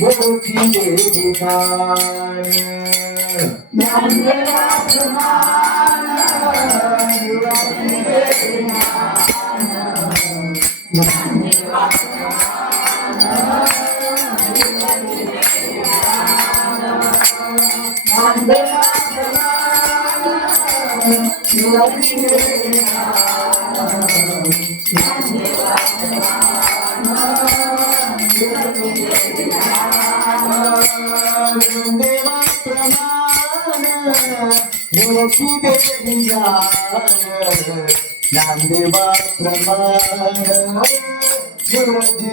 Gopi Devi Thank you. गोपी देवीया नामदेवा प्रमाण. गुरुजी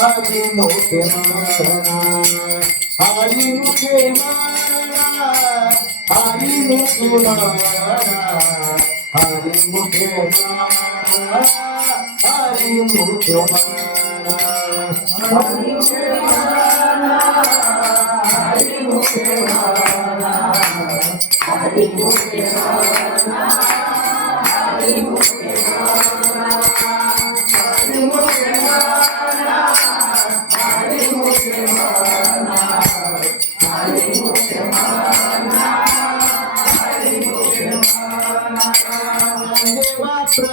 हरि मुखे मारा हरि मुखे मारा हरि मुखे मारा हरि मुखे मारा हरि मुखे मारा हरि मुखे मारा हरि मुखे मारा हरि मुखे मारा हरि मुखे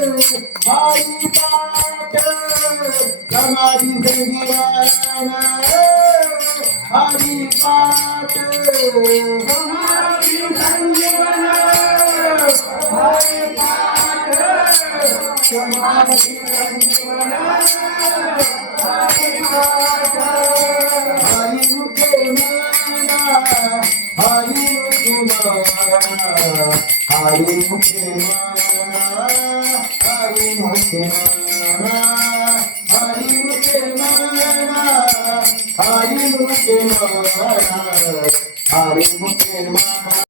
Hari Hari Hari Hari Hari Mukhe Mara, Hari Mukhe Mara.